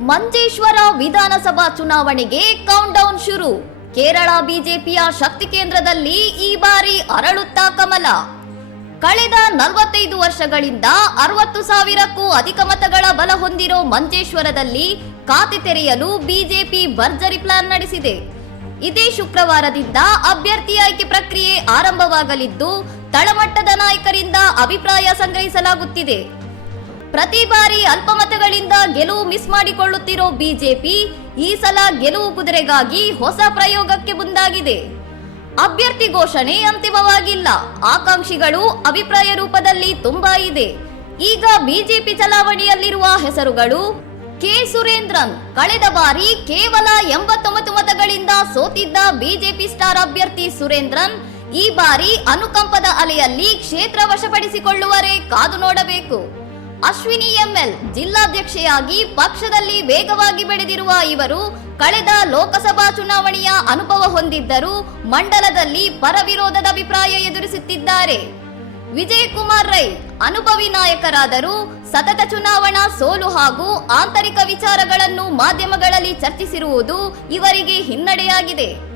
ಮಂಜೇಶ್ವರ ವಿಧಾನಸಭಾ ಚುನಾವಣೆಗೆ ಕೌಂಟ್ಡೌನ್ ಶುರು. ಕೇರಳ ಬಿಜೆಪಿಯ ಶಕ್ತಿ ಕೇಂದ್ರದಲ್ಲಿ ಈ ಬಾರಿ ಅರಳುತ್ತಾ ಕಮಲ. ಕಳೆದ ನಲವತ್ತೈದು ವರ್ಷಗಳಿಂದ ಅರವತ್ತು ಸಾವಿರಕ್ಕೂ ಅಧಿಕ ಮತಗಳ ಬಲ ಹೊಂದಿರೋ ಮಂಜೇಶ್ವರದಲ್ಲಿ ಖಾತೆ ತೆರೆಯಲು ಬಿಜೆಪಿ ಭರ್ಜರಿ ಪ್ಲಾನ್ ನಡೆಸಿದೆ. ಇದೇ ಶುಕ್ರವಾರದಿಂದ ಅಭ್ಯರ್ಥಿ ಆಯ್ಕೆ ಪ್ರಕ್ರಿಯೆ ಆರಂಭವಾಗಲಿದ್ದು, ತಳಮಟ್ಟದ ನಾಯಕರಿಂದ ಅಭಿಪ್ರಾಯ ಸಂಗ್ರಹಿಸಲಾಗುತ್ತಿದೆ. ಪ್ರತಿ ಬಾರಿ ಅಲ್ಪಮತಗಳಿಂದ ಗೆಲುವು ಮಿಸ್ ಮಾಡಿಕೊಳ್ಳುತ್ತಿರೋ ಬಿಜೆಪಿ ಈ ಸಲ ಗೆಲುವು ಕುದುರೆಗಾಗಿ ಹೊಸ ಪ್ರಯೋಗಕ್ಕೆ ಮುಂದಾಗಿದೆ. ಅಭ್ಯರ್ಥಿ ಘೋಷಣೆ ಅಂತಿಮವಾಗಿಲ್ಲ. ಆಕಾಂಕ್ಷಿಗಳು ಅಭಿಪ್ರಾಯ ರೂಪದಲ್ಲಿ ತುಂಬಾ ಇದೆ. ಈಗ ಬಿಜೆಪಿ ಚಲಾವಣೆಯಲ್ಲಿರುವ ಹೆಸರುಗಳು ಕೆ ಸುರೇಂದ್ರನ್. ಕಳೆದ ಬಾರಿ ಕೇವಲ ಎಂಬತ್ತೊಂಬತ್ತು ಮತಗಳಿಂದ ಸೋತಿದ್ದ ಬಿಜೆಪಿ ಸ್ಟಾರ್ ಅಭ್ಯರ್ಥಿ ಸುರೇಂದ್ರನ್ ಈ ಬಾರಿ ಅನುಕಂಪದ ಅಲೆಯಲ್ಲಿ ಕ್ಷೇತ್ರ ವಶಪಡಿಸಿಕೊಳ್ಳುವರೆ ಕಾದು ನೋಡಬೇಕು. ಅಶ್ವಿನಿ ಎಂಎಲ್ ಜಿಲ್ಲಾಧ್ಯಕ್ಷೆಯಾಗಿ ಪಕ್ಷದಲ್ಲಿ ವೇಗವಾಗಿ ಬೆಳೆದಿರುವ ಇವರು ಕಳೆದ ಲೋಕಸಭಾ ಚುನಾವಣೆಯ ಅನುಭವ ಹೊಂದಿದ್ದರೂ ಮಂಡಲದಲ್ಲಿ ಪರವಿರೋಧದ ಅಭಿಪ್ರಾಯ ಎದುರಿಸುತ್ತಿದ್ದಾರೆ. ವಿಜಯಕುಮಾರ್ ರೈ ಅನುಭವಿ ನಾಯಕರಾದರೂ ಸತತ ಚುನಾವಣಾ ಸೋಲು ಹಾಗೂ ಆಂತರಿಕ ವಿಚಾರಗಳನ್ನು ಮಾಧ್ಯಮಗಳಲ್ಲಿ ಚರ್ಚಿಸಿರುವುದು ಇವರಿಗೆ ಹಿನ್ನಡೆಯಾಗಿದೆ.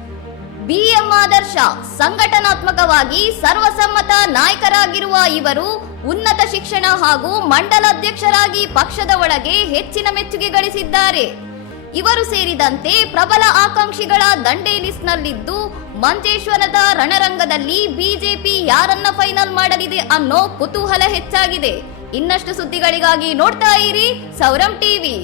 ಬಿಎಂ ಆದರ್ಶ ಸಂಘಟನಾತ್ಮಕವಾಗಿ ಸರ್ವಸಮ್ಮತ ನಾಯಕರಾಗಿರುವ ಇವರು ಉನ್ನತ ಶಿಕ್ಷಣ ಹಾಗೂ ಮಂಡಲಾಧ್ಯಕ್ಷರಾಗಿ ಪಕ್ಷದ ಒಳಗೆ ಹೆಚ್ಚಿನ ಮೆಚ್ಚುಗೆ ಗಳಿಸಿದ್ದಾರೆ. ಇವರು ಸೇರಿದಂತೆ ಪ್ರಬಲ ಆಕಾಂಕ್ಷಿಗಳ ದಂಡೇ ಲಿಸ್ಟ್ನಲ್ಲಿದ್ದು, ಮಂಜೇಶ್ವರದ ರಣರಂಗದಲ್ಲಿ ಬಿಜೆಪಿ ಯಾರನ್ನ ಫೈನಲ್ ಮಾಡಲಿದೆ ಅನ್ನೋ ಕುತೂಹಲ ಹೆಚ್ಚಾಗಿದೆ. ಇನ್ನಷ್ಟು ಸುದ್ದಿಗಳಿಗಾಗಿ ನೋಡ್ತಾ ಇರಿ ಸೌರಂ ಟಿವಿ.